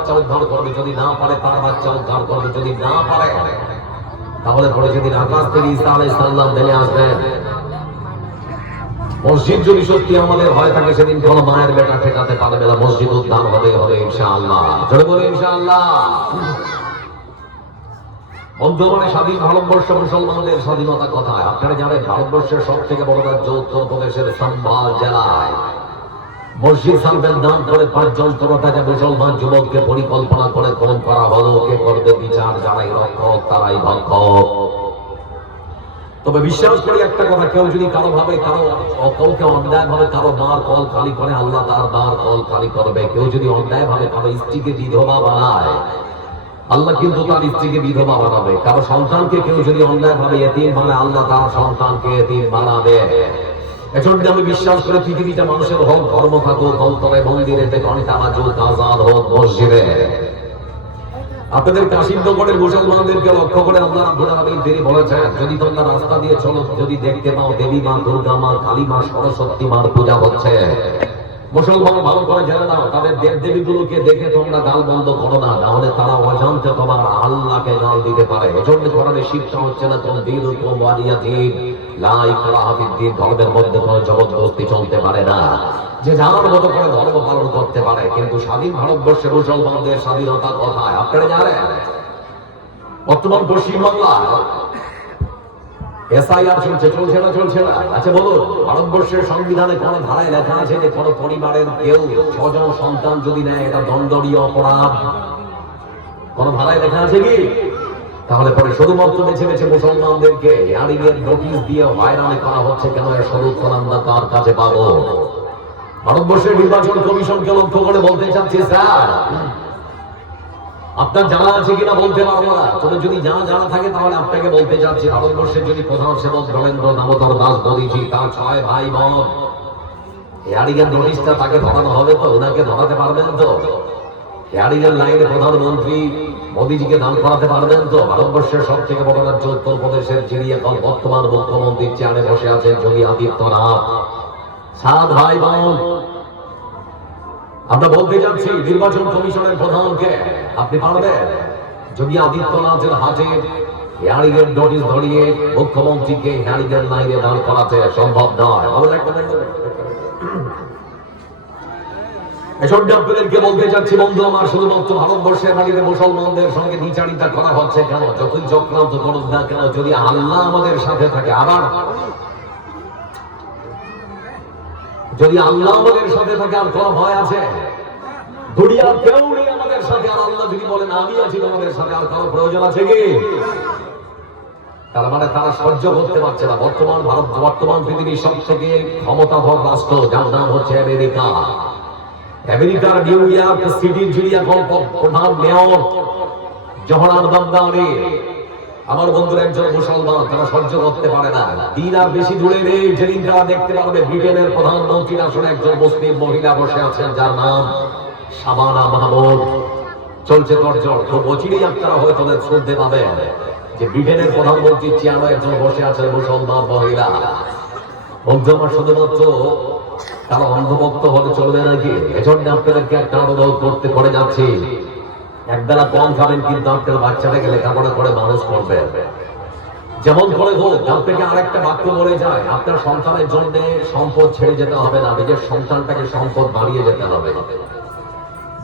বাচ্চা উদ্ধার করবে, যদি না পারে তার বাচ্চা উদ্ধার করবে, যদি না পারে তাহলে পরে যেদিন আকাশ থেকে ঈসা আলাইহিস সালাম নেমে আসবেন, মসজিদ যদি সত্যি আমাদের হয় থাকে, সেদিন কোন মায়ের বেটা ঠেকাতে পারবে না, মসজিদ উদ্ধার হবে ইনশাআল্লাহ। জোরে বলে ইনশাআল্লাহ। বর্তমানে স্বাধীন ভারতবর্ষ, মুসলমানদের স্বাধীনতা কথায় আপনারা জানেন ভারতবর্ষের সব থেকে বড় রাজ্য উত্তরপ্রদেশের সম্ভাল জেলায় মসজিদ সার্ভের নাম করে 5 জন তরতাজা মুসলমান যুবককে পরিকল্পনা করে খুন করা হলো। কে করবে বিচার? যারাই রক্ষক তারাই ভক্ষক। তবে বিশ্বাস করি একটা কথা, কেউ যদি কারো ভাবে কাউকে অন্যায় ভাবে কারো বার কল খালি করে, আল্লাহ তার বার কল খালি করবে। কেউ যদি অন্যায় ভাবে কারো স্ত্রীকে বিধবা বানায়, আল্লাহ কিন্তু তার স্ত্রীকে বিধবা বানাবে। কারো সন্তানকে কেউ যদি অন্যায় ভাবে এতিম বানায়, আল্লাহ তার সন্তানকে এতিম বানাবে। এজন্য আমি বিশ্বাস করে পৃথিবীটা মানুষের হোক, ধর্ম থাকুক, অন্তরে মন্দিরেতে ঘন্টা বাজুক, আজান হোক মসজিদে। আপনাদের কাশিমনগরের মুসলমানদেরকে লক্ষ্য করে আল্লাহ রাব্বুল আলামিন তিনি বলেছেন, যদি তোমরা রাস্তা দিয়ে চলো, যদি দেখতে পাও দেবী মা, দুর্গা মা, কালী মা, সরস্বতী মার পূজা হচ্ছে, মুসলমান ভালো করে জেনে নাও তাদের দেব দেবীগুলোকে দেখে তোমরা গাল বন্ধ করো না, নাহলে তারা অজান্তে তোমার আল্লাহকে গাল দিতে পারে। এজন্য কোরআনে শিক্ষা হচ্ছে না কোন দিন ওয়ালিয়া দিন, লা ইকরাহা ফিদ্দিন, ধর্মের মধ্যে কোনো জবরদস্তি চলতে পারে না। যে যার মতো করে ধর্ম পালন করতে পারে। কিন্তু স্বাধীন ভারতবর্ষে মুসলমানদের স্বাধীনতা কোথায় আপনারা জানেন? বর্তমান পশ্চিমবাংলায় এসআইআর চলছে না? আচ্ছা বলুন, ভারতবর্ষের সংবিধানে কোন ধারায় লেখা আছে যে কোন পরিবারের কেউ 6 জন সন্তান যদি নেয় এটা দণ্ডনীয় অপরাধ? কোন ধারায় লেখা আছে কি? তাহলে পরে শুধুমাত্র বেছে বেছে মুসলমানদেরকে ইয়ারিংয়ের নোটিশ দিয়ে হয়রানি করা হচ্ছে কেন? এর সদুত্তর আমরা কার কাছে পাবো? ভারতবর্ষের নির্বাচন কমিশনকে লক্ষ্য করে বলতে চাচ্ছি, স্যার আপনার জানা আছে কিনা বলতে পারবো না, তবে যদি জানা থাকে তাহলে আপনাকে বলতে চাচ্ছি, ভারতবর্ষের যদি প্রধান সেবক নরেন্দ্র দামোদর দাস মোদীজি, তার 6 ভাই বোন, ইয়ারিংয়ের নোটিশটা তাকে ধরানো হবে তো? ওনাকে ধরাতে পারবেন তো? ইয়ারিংয়ের লাইনে প্রধানমন্ত্রী মোদীজিকে দান করাতে পারবেন তো? ভারতবর্ষের সব থেকে বড় রাজ্য উত্তরপ্রদেশের, যিনি এখন বর্তমান মুখ্যমন্ত্রীর চেয়ারে বসে আছেন যোগী আদিত্যনাথ, 7 ভাই বোন। আমরা বলতে যাচ্ছি নির্বাচন কমিশনের প্রধানকে, আপনি পারবেন যোগী আদিত্যনাথের হাতে হিয়ারিংয়ের নোটিশ ধরিয়ে মুখ্যমন্ত্রীকে হিয়ারিংয়ের লাইনে দাঁড় করাতে? সম্ভব নয়। এসব আপনাদেরকে বলতে চাচ্ছি বন্ধু আমার, শুধুমাত্র ভারতবর্ষের মাটিতে মুসলমানদের সঙ্গে বিচারিতা করা হচ্ছে কেন? যতই চক্রান্ত করুক না কেন, যদি আল্লাহ আমাদের সাথে থাকে, আবার যদি আল্লাহ আমাদের সাথে থাকে আর কোন ভয় আছে? দুনিয়ার কেউ নেই আমাদের সাথে, আর আল্লাহ যদি বলেন আমি আছি তোমাদের সাথে, আর কারো প্রয়োজন আছে কি? তার মানে তারা সহ্য করতে পারছে না। বর্তমান পৃথিবীর সব থেকে ক্ষমতাধর রাষ্ট্র, যার নাম হচ্ছে আমেরিকা। আমেরিকার নিউ ইয়র্ক সিটির যিনি এখন প্রধান মেয়র, জওহরান বাগদানি, আমার বন্ধুরা একজন মুসলমান, তারা সহ্য করতে পারে না। দিন আর বেশি দূরে নেই যেদিন তারা দেখতে পারবে ব্রিটেনের প্রধানমন্ত্রীর আসলে একজন মুসলিম মহিলা বসে আছেন, যার নাম শাবানা মাহমুদ। চলছে তরজর, খুব অচিরেই আপনারা হয়তো শুনতে পাবেন যে ব্রিটেনের প্রধানমন্ত্রীর চেয়ারে একজন বসে আছেন মুসলমান মহিলা। বন্ধু আমার, শুধুমাত্র তারা অন্ধভক্ত হতে চলবে নাকি? এজন্য আপনাদেরকে একটা অনুরোধ করতে করে যাচ্ছি, একবেলা কম খাবেন কিন্তু আপনার বাচ্চাটাকে লেখাপড়া করে মানুষ করবেন। যেমন করে হোক, আপনাকে আরেকটা বাক্য বলে যায়, আপনার সন্তানের জন্য সম্পদ ছেড়ে যেতে হবে না, নিজের সন্তানটাকে সম্পদ বাড়িয়ে যেতে হবে।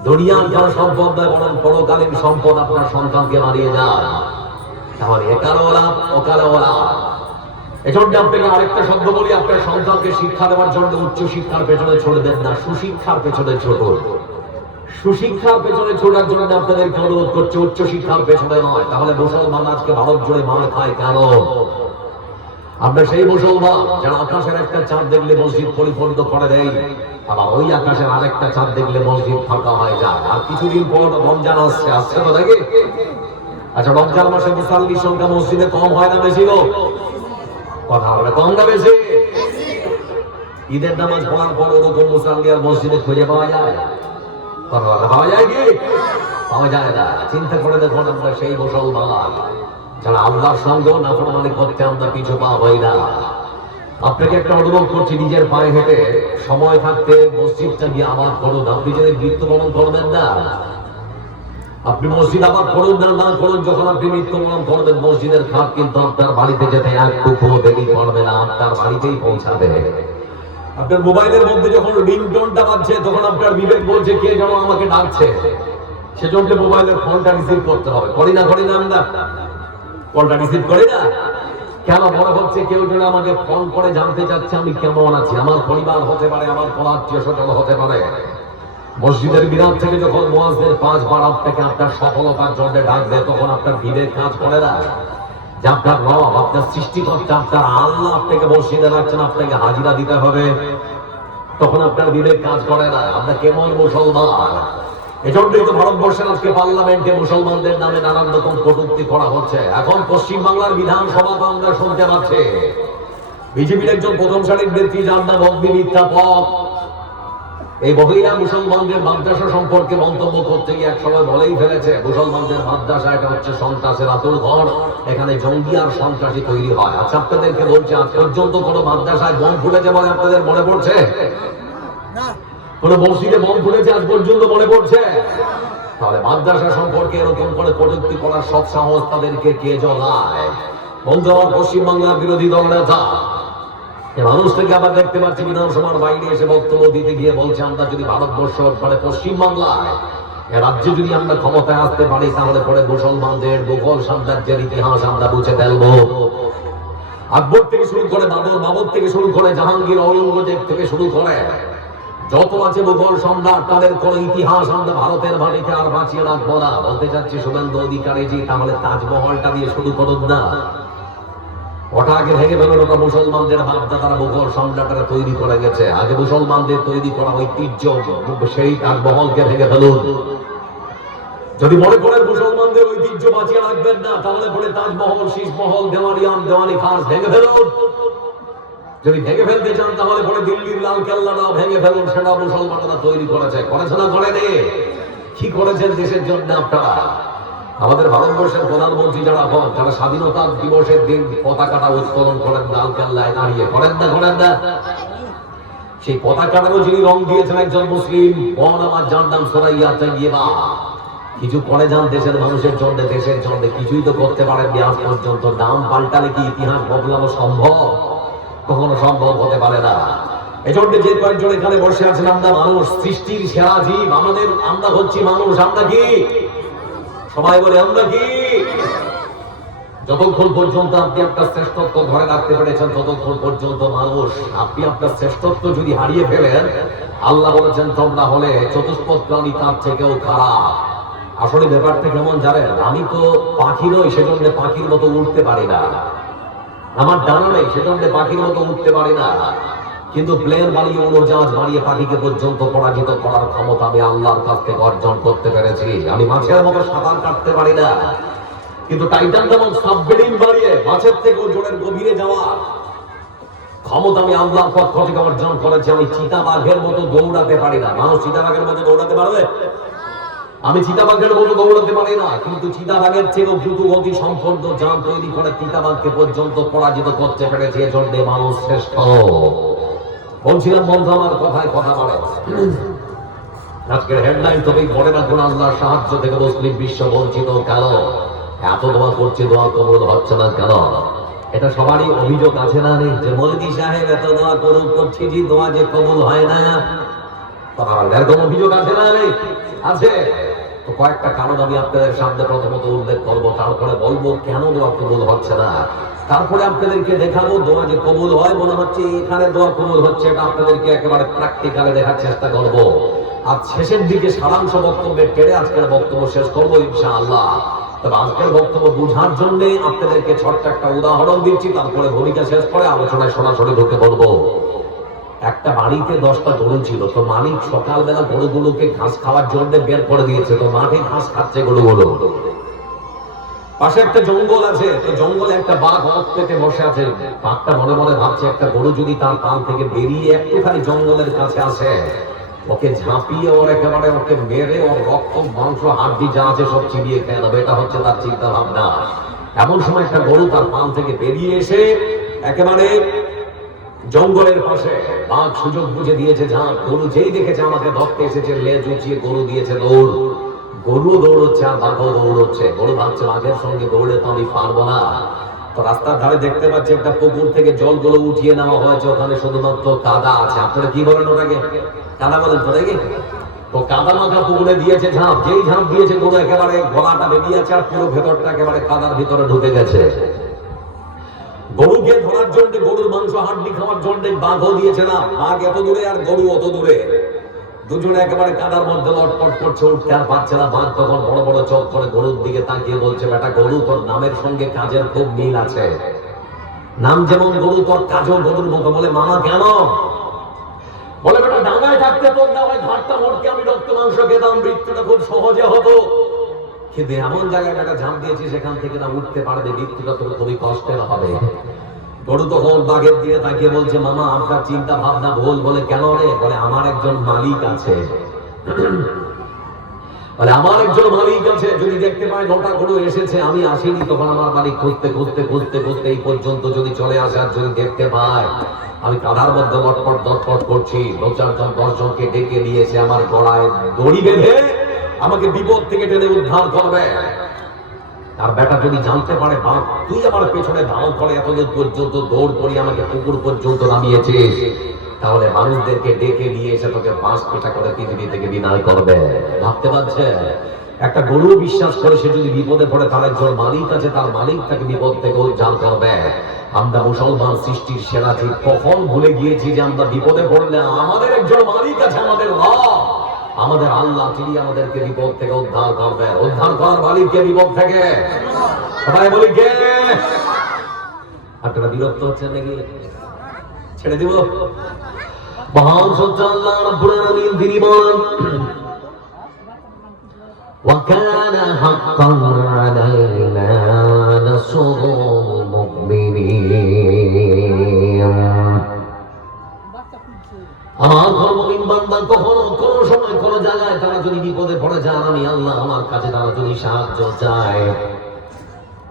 দুনিয়ার যারা সম্পদ নয়, বরং পরকালীন সম্পদ আপনার সন্তানকে বাড়িয়ে যায়। তাহলে একারও লাভ ওকারও লাভ। এজন্য আপনাকে আরেকটা শব্দ বলি, আপনার সন্তানকে শিক্ষা দেওয়ার জন্য উচ্চ শিক্ষার পেছনে ছুটবেন না, সুশিক্ষার পেছনে ছুটুন। সুশিক্ষার পেছনে ছোটার জন্য আপনাদেরকে অনুরোধ করছে, উচ্চ শিক্ষার পেছনে নয়। তাহলে মুসলমান আজকে ভারত জুড়ে মার খায় কেন? আমরা সেই মুসলমান যারা আকাশের একটা চাঁদ দেখলে মসজিদ পরিপূর্ণ করে দেয়, আবার ওই আকাশের আরেকটা চাঁদ দেখলে মসজিদ ফাঁকা হয়ে যায়। আর কিছুদিন পর রমজান আসছে তো নাকি? আচ্ছা, রমজান মাসে মুসল্লির সংখ্যা মসজিদে কম হয় না বেশি? কথা হবে কম না বেশি? ঈদের নামাজ পড়ার পর ওরকম মুসল্লি আর মসজিদে খুঁজে পাওয়া যায়? পাওয়া যায় কি? পাওয়া যায় না। চিন্তা করে দেখুন, আমরা সেই মুসলমান যারা আল্লাহর সঙ্গেও নাফরমানি করতে আমরা পিছু পা হই না। আপনাকে একটা অনুরোধ করছি, নিজের পায়ে হেঁটে সময় থাকতে মসজিদটা গিয়ে আবাদ করুন। আপনি যদি মৃত্যুবরণ করবেন না, আপনি মসজিদ আবার করুন না করুন, যখন আপনি মৃত্যুবরণ করবেন মসজিদের খাট কিন্তু আপনার বাড়িতে যেতে এক টুকরো দেরি করবে না, আপনার বাড়িতেই পৌঁছাবে। আপনার মোবাইলের মধ্যে যখন রিংটোনটা বাজছে তখন আপনার বিবেক বলছে কে যেন আমাকে ডাকছে, সেজন্য মোবাইলের ফোনটা রিসিভ করতে হবে। করি না আমরা ফোনটা রিসিভ করি না কেন? মনে হচ্ছে কেউ যেন আমাকে ফোন করে জানতে চাচ্ছে আমি কেমন আছি, আমার পরিবার হতে পারে, আমার কোন আত্মীয় স্বজন হতে পারে। মসজিদের বিরাট থেকে যখন মুয়াজ্জিন 5 বার আপনাকে আপনার সফলতার জন্য ডাকবে তখন আপনার বিবেক কাজ করে না যে আপনার রব, আপনার সৃষ্টিকর্তা, আপনার আল্লাহ আপনাকে মসজিদে রাখছেন, আপনাকে হাজিরা দিতে হবে, তখন আপনার বিবেক কাজ করে না। আমরা কেমন মুসলমান? এজন্যই তো ভারতবর্ষের আজকে পার্লামেন্টে মুসলমানদের নামে নানান রকম কটূক্তি করা হচ্ছে। এখন পশ্চিম বাংলার বিধানসভাতে আমরা শুনতে পাচ্ছি বিজেপির একজন প্রথম সারির নেত্রী যার নাম অগ্নি মিথ্যা পথ, এই মহিলা মুসলমানদের মাদ্রাসা সম্পর্কে মন্তব্য করতে গিয়ে এক সময় বলেই ফেলেছে মুসলমানদের মাদ্রাসা এটা হচ্ছে সন্ত্রাসের আতুর ঘর, এখানে জঙ্গি আর সন্ত্রাসী তৈরি হয়। আচ্ছা, আপনাদেরকে বলছে আজ পর্যন্ত কোনো মাদ্রাসায় বোম ফুটেছে বলে আপনাদের মনে পড়ছে? কোন মসজিদে বোম ফুটেছে আজ পর্যন্ত মনে পড়ছে? তাহলে মাদ্রাসা সম্পর্কে এরকম করে কটূক্তি করার সৎ সাহস তাদেরকে কে জগায়? বন্ধু আমার, পশ্চিমবাংলার বিরোধী দল নেতা মানুষটাকে আবার দেখতে পাচ্ছি বিধানসভার বাইরে এসে বক্তব্য দিতে গিয়ে বলছে আমরা যদি ভারতবর্ষ মানে পশ্চিমবাংলায় রাজ্যে যদি আমরা ক্ষমতায় আসতে পারি তাহলে পরে মুসলমানদের মুঘল সাম্রাজ্যের ইতিহাস আমরা বুঝে ফেলবো। আকবর থেকে শুরু করে বাবর থেকে শুরু করে জাহাঙ্গীর, ঔরঙ্গজেব থেকে শুরু করে যত আছে মুঘল সম্রাট, তাদের কোন ইতিহাস আমরা ভারতের মাটিতে আর বাঁচিয়ে রাখবো না। বলতে চাচ্ছি শুভেন্দু অধিকারী জি, তাহলে তাজমহলটা দিয়ে শুরু করুন না, ওটা আগে ভেঙে ফেলুন। ওটা মুসলমানদের বাপদাদারা মুঘল সম্রাটরা তৈরি করে গেছে, আগে মুসলমানদের তৈরি করা ঐতিহ্য সেই তাজমহলকে ভেঙে ফেলুন। যদি মনে করেন মুসলমানদের ঐতিহ্য বাঁচিয়ে রাখবেন না তাহলে পরে তাজমহল, শীষমহল, দেওয়ানিয়াম, দেওয়ানি খাস ভেঙে ফেলুন। যদি ভেঙে ফেলতে চান তাহলে পরে দিল্লির লাল কেল্লাটা ভেঙে ফেলুন, সেটা মুসলমানরা তৈরি করেছে না করেনি? কি করেছেন দেশের জন্য আপনারা? আমাদের ভারতবর্ষের প্রধানমন্ত্রী যারা হন তারা স্বাধীনতা দিবসের দিন পতাকাটা উত্তোলন করেন লাল কেল্লায় দাঁড়িয়ে, করেন না? সেই পতাকাটারও যিনি রং দিয়েছেন একজন মুসলিম, আমার যার নাম সোরাইয়া তাইয়্যিবা, কিছু করে যান দেশের মানুষের জন্য, দেশের জন্য কিছুই তো করতে পারেননি আজ পর্যন্ত। নাম পাল্টালে কি ইতিহাস বদলানো সম্ভব? কখনো সম্ভব হতে পারে না। এজন্য যে কয়েকজন এখানে বসে আছেন আমরা মানুষ, সৃষ্টির সেরা জীব, আমরা হচ্ছি মানুষ। আমরা কি সবাই বলে আমরা কি? যতক্ষণ পর্যন্ত আপনি আপনার শ্রেষ্ঠত্ব ধরে রাখতে পেরেছেন ততক্ষণ পর্যন্ত মানুষ। আপনি আপনার শ্রেষ্ঠত্ব যদি হারিয়ে ফেলেন, আল্লাহ বলেছেন তোমরা হলে চতুষ্পদ প্রাণী তার থেকেও খারাপ। আসলে ব্যাপারটা কেমন জানেন? আমি তো পাখি নই, সেজন্য পাখির মতো উঠতে পারি না। আমার ডানা নেই, সেজন্য পাখির মতো উঠতে পারি না। কিন্তু প্লেন বানিয়ে, উড়োজাহাজ বানিয়ে পাখিকে পর্যন্ত পরাজিত করার ক্ষমতা আমি আল্লাহর কাছ থেকে অর্জন করতে পেরেছি। আমি মাছের মতো সাঁতার কাটতে পারি না, কিন্তু টাইটান যেমন সাবমেরিন বানিয়ে মাছের থেকে জলের গভীরে যাওয়ার ক্ষমতা আমি আল্লাহর পক্ষ থেকে অর্জন করেছি। আমি চিতাবাঘের মতো দৌড়াতে পারি না। মানুষ চিতাবাঘের মতো দৌড়াতে পারবে? আমি চিতাবাঘের মতো দৌড়াতে পারি না, কিন্তু চিতাবাঘের থেকেও দ্রুত গতি সম্পন্ন যান তৈরি করে চিতাবাঘকে পর্যন্ত পরাজিত করতে পেরেছে। এজন্য মানুষ শ্রেষ্ঠ। বলছিলাম বন্ধু আমার কথায় কথা বলে, আজকের হেডলাইন তুমি পড়ে না কোন আল্লাহর সাহায্য থেকে মুসলিম বিশ্ব বঞ্চিত কেন? এত দোয়া করছে, দোয়া কবুল হচ্ছে না কেন? এটা সবারই অভিযোগ আছে না নেই যে মৌলভী সাহেব এত দোয়া করছি যে দোয়া যে কবুল হয় না? এরকম অভিযোগ আছে না নেই? আছে। তো কয়েকটা কারণ আমি আপনাদের সামনে প্রথমত উল্লেখ করবো, তারপরে বলবো কেন দোয়া কবুল হচ্ছে না, তারপরে আপনাদেরকে দেখাবো দোয়া যে কবুল হয়। মনে হচ্ছে এখানে দোয়া কবুল হচ্ছে, এটা আপনাদেরকে একেবারে প্র্যাকটিক্যালে দেখার চেষ্টা করবো। আর শেষের দিকে সারাংশ বক্তব্যের টেনে আজকের বক্তব্য শেষ করবো ইনশাআল্লাহ। তবে আজকের বক্তব্য বুঝার জন্য আপনাদেরকে ছোট্ট একটা উদাহরণ দিচ্ছি, তারপরে ভূমিকা শেষ করে আলোচনায় সরাসরি ঢুকে পড়বো। একটা বাড়িতে 10টা গরু ছিল। তো মালিক সকালবেলা গরুগুলোকে ঘাস খাওয়ার জন্য বের করে দিয়েছে। তো মাঠে ঘাস খাচ্ছে গরুগুলো। পাশে একটা জঙ্গল আছে, তো জঙ্গলে একটা বাঘ অত পেতে বসে আছে। বাঘটা মনে মনে ভাবছে একটা গরু যদি তার পাল থেকে বেরিয়ে একটুখানি জঙ্গলের কাছে আসে, ওকে ঝাঁপিয়ে ওর একেবারে ওকে মেরে ওর রক্ত মাংস হাড্ডি যা আছে সব চিবিয়ে খেয়ে নেবে, এটা হচ্ছে তার চিন্তা ভাবনা। এমন সময় একটা গরু তার পাল থেকে বেরিয়ে এসে একেবারে জঙ্গলের পাশে, বাঘ সুযোগ বুঝে দিয়েছে ঝাঁপ। গরু যেই দেখেছে আমাকে ধরতে এসেছে, লেজ উঁচিয়ে গরু দিয়েছে দৌড়। গরু দৌড়চ্ছে আর বাঘও দৌড়চ্ছে। গরু ভাবছে বাঘের সঙ্গে দৌড়ে তো আমি পারবো না। তো রাস্তার ধারে দেখতে পাচ্ছি একটা পুকুর থেকে জলগুলো উঠিয়ে নেওয়া হয়েছে, ওখানে শুধুমাত্র কাদা আছে। আপনারা কি বলেন ওটাকে? কাদা বলেন তো নাকি? তো কাদা মাখা পুকুরে দিয়েছে ঝাঁপ, যেই ঝাঁপ দিয়েছে গরু একেবারে গলাটা বেরিয়ে আছে আর পুরো ভেতরটা একেবারে কাদার ভিতরে ঢুকে গেছে। গরুকে ধরার জন্য, গরুর মাংস হাড্ডি খাওয়ার জন্য বাঘও দিয়েছে না। বাঘ এত দূরে আর গরু অত দূরে, দুজনে একেবারে কাদার মধ্যে লটপট করছে, উঠতে আর পারছে না। বাঘ তখন বড় বড় চোখ করে গরুর দিকে তাকিয়ে বলছে, বেটা গরু, তোর নামের সঙ্গে কাজের খুব মিল আছে। নাম যেমন গরু, তোর কাজও গরুর মতো। বলে মামা কেন? বলে বেটা ডাঙায় থাকতে তোর নামে ঘাটটা মোটকে আমি রক্ত মাংস খেতাম, মৃত্যুটা খুব সহজে হতো। কিন্তু এমন জায়গায় একটা ঝাঁপ দিয়েছি সেখান থেকে না উঠতে পারবে, মৃত্যুটা তোর খুবই কষ্টের হবে। গরু তখন বাঘের দিকে তাকিয়ে বলছে, মামা আপনার চিন্তা ভাবনা ভুল। বলে কেন রে? বলে আমার একজন মালিক আছে। বলে আমার একজন মালিক আছে, যদি দেখতে পাই 9টা গরু এসেছে, আমি আসিনি, তখন আমার মালিক খুঁজতে খুঁজতে খুঁজতে খুঁজতে এই পর্যন্ত যদি চলে আসে, আর যদি দেখতে পায় আমি কাদার মধ্যে লটপট দটপট করছি, 2-4 জন 10 জনকে ডেকে নিয়েছে আমার গলায় দড়ি বেঁধে আমাকে বিপদ থেকে টেনে উদ্ধার করবে। আর বেটা যদি জানতে পারে বাপ তুই আমার পেছনে ধাও করে এতদিন পর্যন্ত দৌড় করি আমাকে পুকুর পর্যন্ত নামিয়েছিস, তাহলে মানুষদেরকে ডেকে নিয়ে এসে তোকে 5 পেটা করে পৃথিবী থেকে বিদায় করবে। ভাবতে পারছে? একটা গরু বিশ্বাস করে সে যদি বিপদে পড়ে তার একজন মালিক আছে, তার মালিক তাকে বিপদ থেকে উদ্ধার করবে। আমরা মুসলমান সৃষ্টির সেরা জীব, কখন ভুলে গিয়েছি যে আমরা বিপদে পড়লে আমাদের একজন মালিক আছে, আমাদের রব, আমাদের আল্লাহ, তিনি আমাদেরকে বিপদ থেকে উদ্ধার করবেন। উদ্ধার করার মালিককে বিপদ থেকে সবাই বলি কে? আপনারা বিরক্ত হচ্ছেন নাকি? ছেড়ে দিব? মহান সত্য আল্লাহ রাব্বুল আলামিন তিনি বলেন, وَكَانَ حَقًّا عَلَيْنَا نَصْرُ الْمُؤْمِنِينَ। আমার মুমিন বান্দা কখনো কোন সময় কোন জায়গায় তারা যদি বিপদে পড়ে যায়, আমি আল্লাহ আমার কাছে তারা যদি সাহায্য চায়,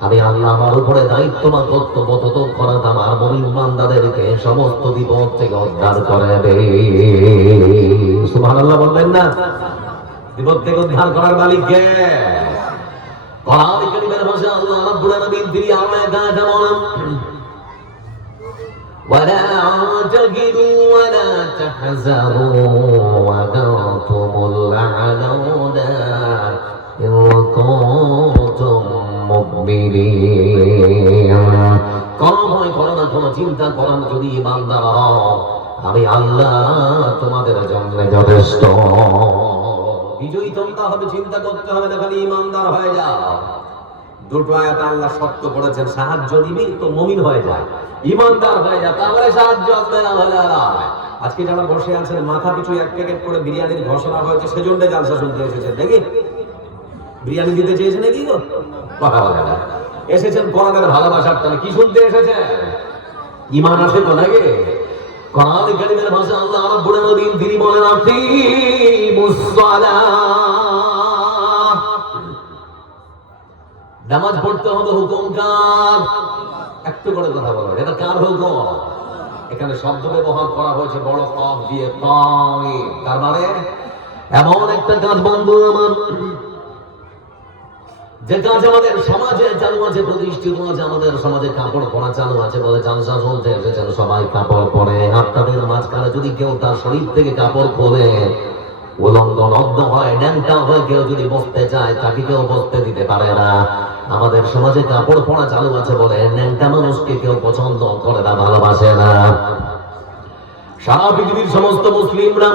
আমি আল্লাহ আমার উপরে দায়িত্ব বা কর্তব্য তত করাতাম আর মুমিন বান্দাদেরকে সমস্ত বিপদ থেকে উদ্ধার করে দেবে। সুবহানাল্লাহ বলবেন না? বিপদ থেকে উদ্ধার করার মালিক কে? কোরআন কারীমের ভাষা আল্লাহ রাব্বুল আলামিন তিনি আরো এক আয়াতে বলেন, ولا تهنوا ولا تحزنوا وأنتم الأعلون إن كنتم مؤمنين। কোনো ভয় করো না, কোনো চিন্তা করো না, যদি ঈমানদার হও আমি আল্লাহ তোমাদের জন্য যথেষ্ট। বিজয়ী তোমরা হবে, চিন্তা করতে হবে না, খালি ঈমানদার হয়ে যাও। দুটো আয়াত আল্লাহ শর্ত করেছেন, সাহায্য দিবি তো মুমিন হয়ে যায়, ঈমানদার হয়ে যায়, তাহলে সাহায্য আসবে, না হলে না। আজকে যারা বসে আছেন মাথা পিছু 1 প্যাকেট করে বিরিয়ানির ঘোষণা হয়েছে, সেজন্য জালসা শুনতে এসেছেন নাকি? বিরিয়ানি দিতে চেয়েছে নাকি গো? কথা বলে না, এসেছেন কোরআনের ভালোবাসার টানে। কি শুনতে এসেছেন? ঈমান আছে তো নাকি? কোরআন কারীমের ভাষা আল্লাহ রাব্বুল আলামিন তিনি বলেন, আকিমুস সালাহ, নামাজ পড়তে হবে, হুকুম কার? একটু করে কথা বলো, এটা কার হুকুম? এখানে শব্দ ব্যবহার করা হয়েছে বড় কফ দিয়ে, তার মানে এমন একটা কাজ বন্ধু আমার, যে কাজ আমাদের সমাজে চালু আছে, প্রতিষ্ঠিত আছে। আমাদের সমাজে কাপড় পরা চালু আছে, বলে জালসা শুনতে এসেছেন সবাই কাপড় পরে। আপনাদের মাঝখানে যদি কেউ তার শরীর থেকে কাপড় পরে উলঙ্গ নগ্ন হয়, ন্যাংটা হয়, কেউ যদি বসতে চায় তাকে কেউ বসতে দিতে পারে না। আমাদের সমাজে কাপড় পরা চালু আছে বলে ন্যাংটা মানুষকে কেউ পছন্দ করে না, ভালোবাসে না। সারা পৃথিবীর সমস্ত মুসলিমরা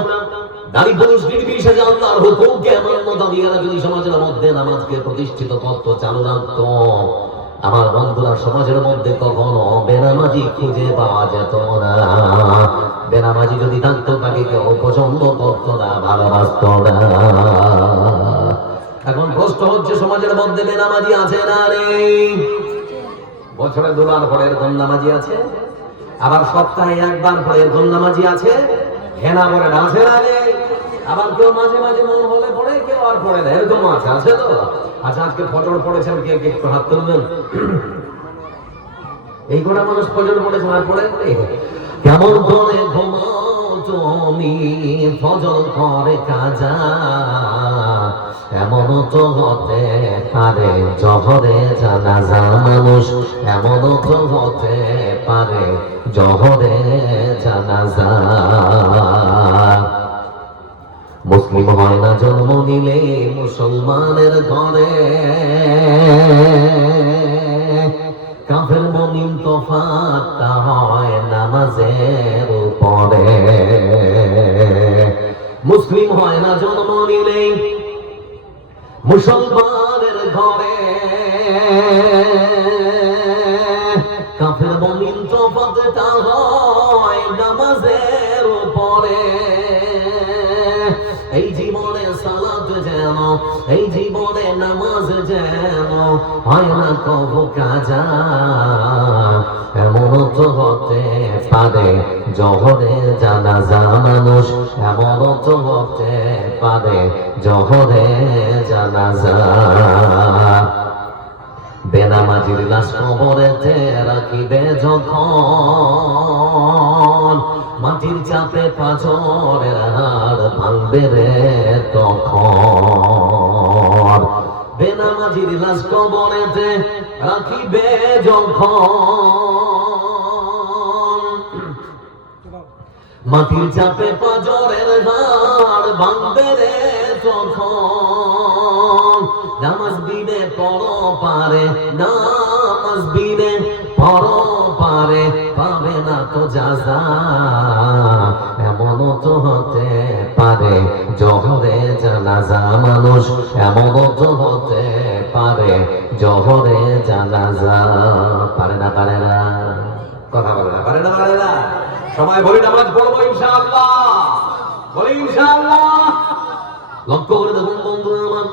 নারী পুরুষ নির্বিশেষে আল্লাহর হুকুমকে মান্য দাবিরা যদি সমাজের মধ্যে নামাজকে প্রতিষ্ঠিত করত, চালু রাখত, আমার বন্ধুরা সমাজের মধ্যে কখনো বেনামাজি খুঁজে পাওয়া যেত না। বেনামাজি যদি থাকতো তাকে কেউ পছন্দ করত না, ভালোবাসত না। এখন প্রশ্ন হচ্ছে, সমাজের মধ্যে বেনামাজি আছে না রে? বছরে 2বার পরে এরকম নামাজি আছে, আবার সপ্তাহে 1বার পরে এরকম নামাজি আছে। হেনা করে নাচে না রে? আবার কেউ মাঝে মাঝে মন হলে পড়ে, কেউ আর পড়ে না, এরকম আছে তো? আচ্ছা, আজকে ফজর পড়েছেন কে কে? একটু হাত তুলবেন। এই কটা মানুষ ফজর পড়েছেন আর পড়ে? কেমন করে ঘুমাও তুমি ফজর করে কাজা, এমন তো হতে পারে জহরে জানাজা মানুষ, এমন তো হতে পারে জহরে জানাজা। মুসলিম হয় না জন্ম নিলে মুসলমানের ঘরে, কাফের মুমিন তফাৎটা হয় নামাজের উপরে। মুসলিম হয় না জন্ম নিলে মুসলমানের ঘরে, কাফের মুমিন তফাৎটা হয় নামাজের উপরে। এই জীবনে সালাত যেন, এই জীবনে নামাজ যেন হয় না কবু কাজা, এমন তো হতে পারে জহরে জানাজা মানুষ, এমন তো হতে পারে জহরে জানাজা। বেনামাজির লাশ কবরেতে রাখিবে যখন, মাটির চাপে পাথরের হাড় ভাঙবে রে তখন। বেনামাজির লাশ কবরেতে রাখিবে যখন, মাটির চাপে পাথরের হাড় ভাঙবে রে তখন। নামাজ বিনে পর পারে, নামাজ বিনে পর পারে, পাবে না তো যাজা, এমন তো হতে পারে জহরে জানাজা মানুষ, এমন তো হতে পারে জহরে জানাজা। পারে না পারে না, কথা বলে না, পারে না পারে না। সবাই বলি নামাজ পড়বো ইনশাআল্লাহ, বলি ইনশাআল্লাহ। লক্ষ্য করে দেখুন বন্ধু আমার,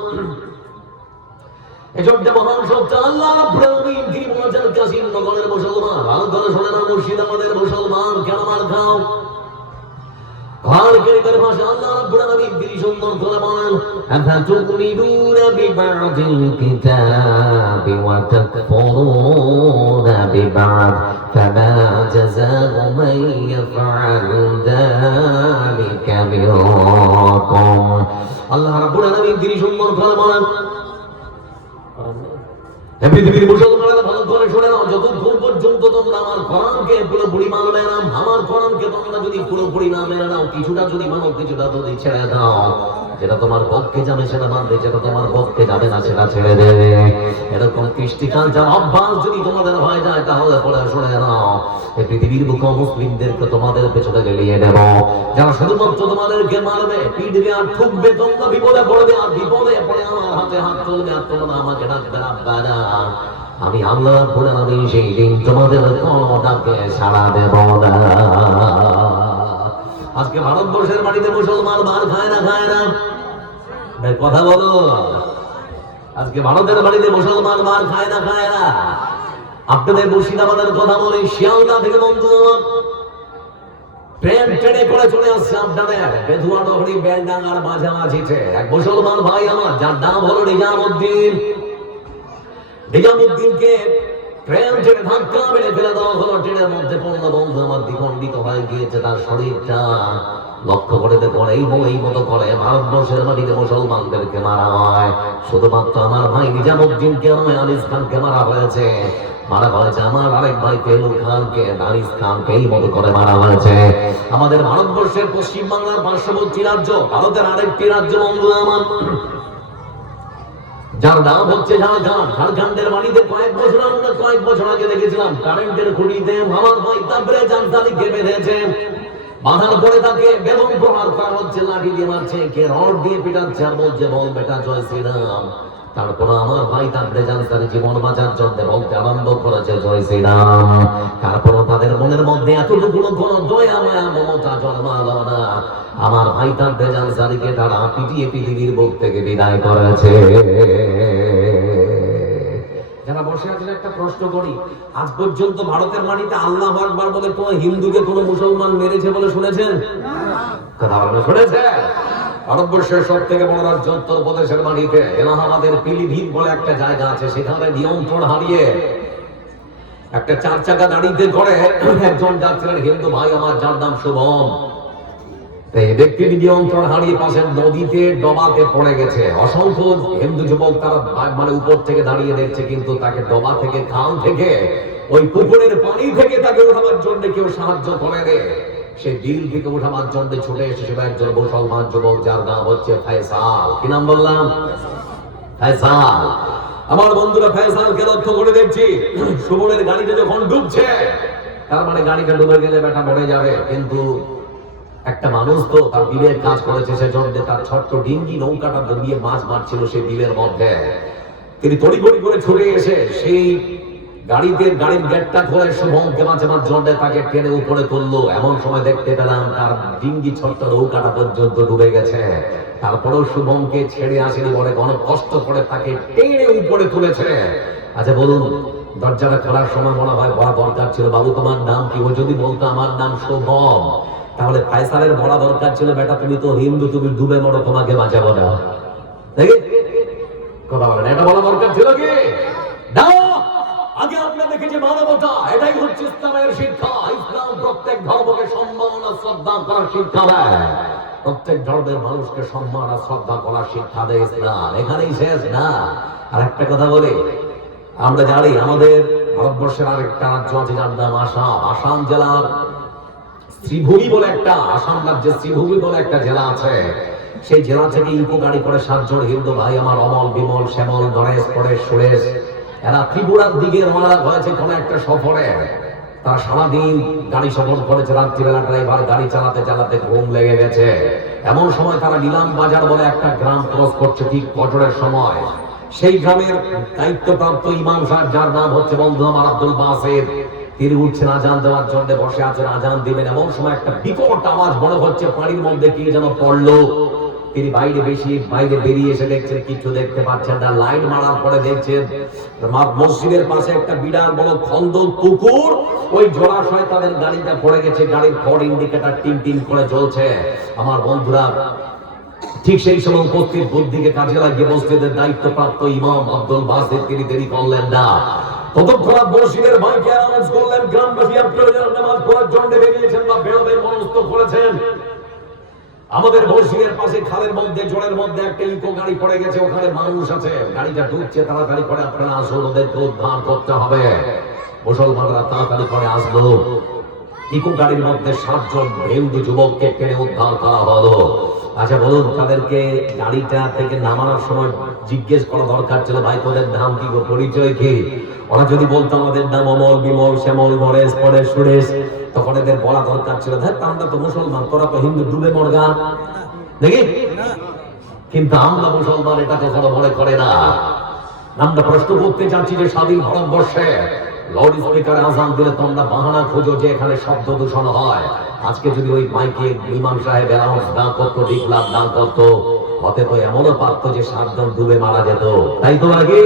এজন্য মহান সত্য আল্লাহ রাব্বুল আলামিন তিনি বলেছেন কাসিম নগরের মুসলমান, ভালো করে শোনে না মুর্শিদাবাদের মুসলমান, কেন মার খাও? কোরআনের ভাষা আল্লাহ রাব্বুল আলামিন তিনি সুন্দর করে বলেন, আফাতুমিনুনা বিবাদিল কিতাবি ওয়া তাকফুরুনা বিবাদ, ফামা জাযাউ মান ইয়াফআল যালিকা মিনকুম। আল্লাহ রাব্বুল আলামিন তিনি সুন্দর করে বলেন, পৃথিবীর মুসলমানেরা ভালো করে শুনে নাও, যতক্ষণ পর্যন্ত তোমরা আমার কোরআনকে পুরোপুরি মানবে না, আমার কোরআনকে তোমরা যদি পুরোপুরি না মেনে নাও, কিছুটা যদি মানো, কিছুটা যদি ছেড়ে দাও, যেটা তোমার পক্ষে যাবে সেটা মানবে, যেটা তোমার পক্ষে যাবে না সেটা ছেড়ে দেবে। এরকম কৃষ্টি কালচার অভ্যাস যদি তোমাদের হয়ে যায়, তাহলে পরে শুনে নাও, এই পৃথিবীর বুক মুসলিমদেরকে তোমাদের পেছনে গেলিয়ে দেব। যারা শুধুমাত্র তোমাদেরকে মারবে, পিটবে আর ঠুকবে, তোমরা বিপদে পড়বে, আর বিপদে পড়ে আমার হাতে হাত তুলবে, আর তোমরা আমাকে ডাকবে আব্বারা, আমি আল্লাহ রাব্বুল আলামিন সেই দিন তোমাদের কোনো ডাকে সাড়া দেব না। আজকে ভারতবর্ষের মাটিতে মুসলমান মার খায় না, খায় না? কথা বলো। আজকে ভারতের বাড়িতে মুসলমান মার খায় না, খায় না? আপনাদের মুর্শিদাবাদের কথা বলি, শিয়ালদা থেকে বন্ধু ট্রেন ট্রেনে করে চলে আসছে আপনাদের বেধুয়া ডহরি বেলডাঙ্গার মাঝামাঝিতে এক মুসলমান ভাই আমার, যার নাম হলো নিজামউদ্দিন। নিজামউদ্দিনকে ট্রেন ট্রেনে ধাক্কা মেরে ফেলে দেওয়া হলো, ট্রেনের মধ্যে পড়ল। বন্ধু আমার দ্বিখণ্ডিত হয়ে গিয়েছে তার শরীরটা। লক্ষ্য করে দেখুন, এই মতো করে ভারতবর্ষের মাটিতে মুসলমানদেরকে মারা হয়। শুধুমাত্র আমার ভাই নিজামউদ্দিনকে নয়, আনিস খানকে মারা হয়েছে, মারা হয়েছে আমার আরেক ভাই পেলু খানকে, আনিস খানকে এই মতো করে মারা হয়েছে। আমাদের ভারতবর্ষের পশ্চিম বাংলার পার্শ্ববর্তী রাজ্য, ভারতের আরেকটি রাজ্য বন্ধু আমার, যার নাম হচ্ছে ঝাড়খণ্ড। ঝাড়খণ্ডের বাড়িতে কয়েক বছর আগে দেখেছিলাম কারেন্টের খুঁটিতে আমার ভাই তাবরে জানতালিকে বেঁধেছে, বাঁধার পরে তাকে বেদম প্রহার করা হচ্ছে, লাঠি দিয়ে মারছে, কে রড দিয়ে পিটাচ্ছে, আর বলছে বল বেটা জয় শ্রীরাম। তারপর আমার ভাই তাবরে জানতালি জীবন বাঁচার জন্য বলতে আরম্ভ করেছে জয় শ্রীরাম। তারপর তাদের মনের মধ্যে এতটুকু কোনো দয়া মায়া মমতা জন্মালো না। আমার ভাই তাবরে জানতালিকে তারা পিটিয়ে পৃথিবীর বুক থেকে বিদায় করেছে। যারা বসে আছেন একটা প্রশ্ন করি, আজ পর্যন্ত ভারতের মাটিতে আল্লাহু আকবার বলে কোন হিন্দুকে কোন মুসলমান মেরেছে বলে শুনেছেন? কথা বলে শুনেছে? ভারতবর্ষের সব থেকে বড় রাজ্য উত্তরপ্রদেশের মাটিতে এলাহাবাদের পিলিভিত বলে একটা জায়গা আছে, সেখানে নিয়ন্ত্রণ হারিয়ে একটা 4 চাকা গাড়িতে করে একজন যাচ্ছিলেন হিন্দু ভাই আমার, যার নাম শুভম। এই ব্যক্তিটি নিয়ন্ত্রণ হারিয়ে পাশের নদীতে ডবাতে পড়ে গেছে। অসংখ্য হিন্দু যুবক তারা মানে উপর থেকে দাঁড়িয়ে দেখছে, কিন্তু তাকে ডবা থেকে, খাল থেকে, ওই পুকুরের পানি থেকে তাকে উঠাবার জন্য কেউ সাহায্য করে রে। সেই বিল থেকে উঠাবার জন্য ছুটে এসেছে একজন মুসলমান যুবক, যার নাম হচ্ছে ফয়সাল। কি নাম বললাম? ফয়সাল। আমার বন্ধুরা, ফয়সালকে লক্ষ্য করে দেখছি সুমনের গাড়িটা যখন ডুবছে, তার মানে গাড়িটা ডুবে গেলে বেটা মরে যাবে, কিন্তু একটা মানুষ তো তার বিলের কাজ করেছে, সেজন্য তার ছোট্ট ডিঙ্গি নৌকাটা ডুবিয়ে মাছ মারছিল সেই বিলের মধ্যে। তিনি তড়িঘড়ি করে ছুটে এসে সেই গাড়ির গেটটা খুলে শুভমকে মাঝে মাঝে তাকে টেনে উপরে তুললো। এমন সময় দেখতে পেলাম তার ডিঙ্গি ছোট্ট নৌকাটা পর্যন্ত ডুবে গেছে। তারপরেও শুভমকে ছেড়ে আসেনি, বলে অনেক কষ্ট করে তাকে টেনে উপরে তুলেছে। আচ্ছা বলুন, দরজাটা খোলার সময় মনে হয় বলা দরকার ছিল, বাবু তোমার নাম কি? ও যদি বলতো আমার নাম শুভম, তাহলে ফয়সালের বলা দরকার ছিল, বেটা তুমি তো হিন্দু, তুমি ডুবে মরো, তোমাকে বাঁচাবো না। কথা বলেন, এটা বলা দরকার ছিল কি না? আগে আমরা দেখেছি মানবতা, এটাই হচ্ছে ইসলামের শিক্ষা। ইসলাম প্রত্যেক ধর্মকে সম্মান আর শ্রদ্ধা করার শিক্ষা দেয়, প্রত্যেক ধর্মের মানুষকে সম্মান আর শ্রদ্ধা করার শিক্ষা দেয় ইসলাম। এখানেই শেষ না। আর একটা কথা বলি, আমরা জানি আমাদের ভারতবর্ষের আরেকটা রাজ্য আছে যার নাম আসাম। আসাম জেলার শ্রীভূমি বলে একটা, আসাম রাজ্যের শ্রীভূমি বলে একটা জেলা আছে। সেই জেলা থেকে ইকো গাড়ি করে 7 জন হিন্দু ভাই আমার, অমল, বিমল, শ্যামল, গণেশ, পরেশ, সুরেশ, এরা ত্রিপুরার দিকে রওনা হয়েছে কোন একটা সফরে। তারা সারাদিন গাড়ি সফর করেছে, রাত্রিবেলা ড্রাইভার গাড়ি চালাতে চালাতে ঘুম লেগে গেছে। এমন সময় তারা নিলাম বাজার বলে একটা গ্রাম ক্রস করছে ঠিক ফজরের সময়। সেই গ্রামের দায়িত্বপ্রাপ্ত ইমাম সাহেব, যার নাম হচ্ছে বন্ধু আমার আব্দুল বাসির, তিনি উঠছেন আজান দেওয়ার জন্য, বসে আছেন আজান দিবেন। এমন সময় একটা বিকট আওয়াজ মনে হচ্ছে পানির মধ্যে কি যেন পড়লো। তিনি বাইরে বেরিয়ে এসে দেখছেন কিছু দেখতে পাচ্ছেন না। লাইট মারার পরে দেখছেন মসজিদের পাশে একটা বিরাট বড় খন্দক পুকুর, ওই জলাশয় তাদের গাড়িটা পড়ে গেছে। গাড়ির ফর ইন্ডিকেটর টিম টিম করে জ্বলছে। আমার বন্ধুরা, ঠিক সেই সময় উপস্থিত বুদ্ধিকে কাজে লাগিয়ে মসজিদের দায়িত্বপ্রাপ্ত ইমাম আব্দুল বাসির তিনি দেরি করলেন না। ততক্ষণ মসজিদের মাইকে অ্যানাউন্স করলেন, গ্রামবাসী আপনারা যারা নামাজ পড়ার জন্য বেরিয়েছেন বা বেরোবেন মনস্থ করেছেন, আমাদের মসজিদের পাশে খালের মধ্যে, জলের মধ্যে একটা ইকো গাড়ি পড়ে গেছে, ওখানে মানুষ আছে, গাড়িটা ডুবছে, তাড়াতাড়ি করে আপনারা আসুন, ওদেরকে উদ্ধার করতে হবে। মুসলমানরা তাড়াতাড়ি করে আসলো। ইকো গাড়ির মধ্যে 7 জন হিন্দু যুবককে টেনে উদ্ধার করা হলো। আচ্ছা বলুন, তাদেরকে গাড়িটা থেকে নামানোর সময় জিজ্ঞেস করা দরকার ছিল, ভাই তোদের নাম কি, পরিচয় কি? ওরা যদি বলতো আমাদের নাম অমল, বিমল, শ্যামল, গণেশ, পরেশ, সুরেশ, তখন এদের বলা দরকার ছিল, দেখ আমরা তো মুসলমান, তোরা তো হিন্দু, ডুবে মরগা দেখি। কিন্তু আমরা মুসলমান এটা কখনো মনে করে না। আমরা প্রশ্ন করতে চাচ্ছি যে স্বাধীন ভারতবর্ষে লাউড স্পিকারে আজান দিলে তোমরা বাহানা খোঁজো যে এখানে শব্দ দূষণ হয়। আজকে যদি ওই মাইকে ইমাম সাহেব অ্যানাউন্স না করতো, ডিক্লার না করতো, হতে তো এমনও পারতো যে 7 জন ডুবে মারা যেত, তাই তো নাকি?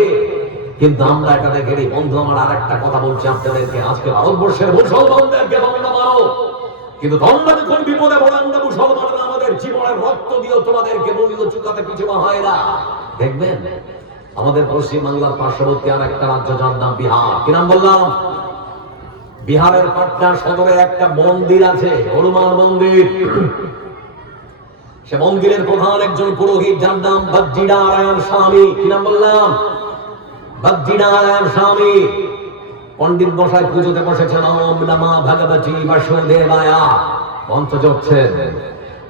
কিন্তু আমরা এটা দেখেনি। বন্ধু আমার, আর একটা কথা বলছি আপনাদেরকে, আজকে ভারতবর্ষের মুসলমানদেরকে তোমরা মারো, কিন্তু তোমরা যখন বিপদে পড়ে, আমরা মুসলমানরা আমাদের জীবনের রক্ত দিয়েও তোমাদেরকে মূল্য চুকাতে পিছু হয় না। দেখবেন আমাদের পশ্চিম বাংলার পার্শ্ববর্তী আর একটা রাজ্য, যার নাম বিহার। কি নাম বললাম? বিহারের পাটনা সদরে একটা মন্দির আছে, হনুমান মন্দির। সে মন্দিরের প্রধান একজন পুরোহিত, যার নাম বদ্রীনারায়ণ স্বামী। কি নাম বললাম? বদ্রীনারায়ণ স্বামী। পণ্ডিত মশাই পুজোতে বসেছেন, ওম নমঃ ভগবতী বাসুদেবায় মন্ত্র জপছেন।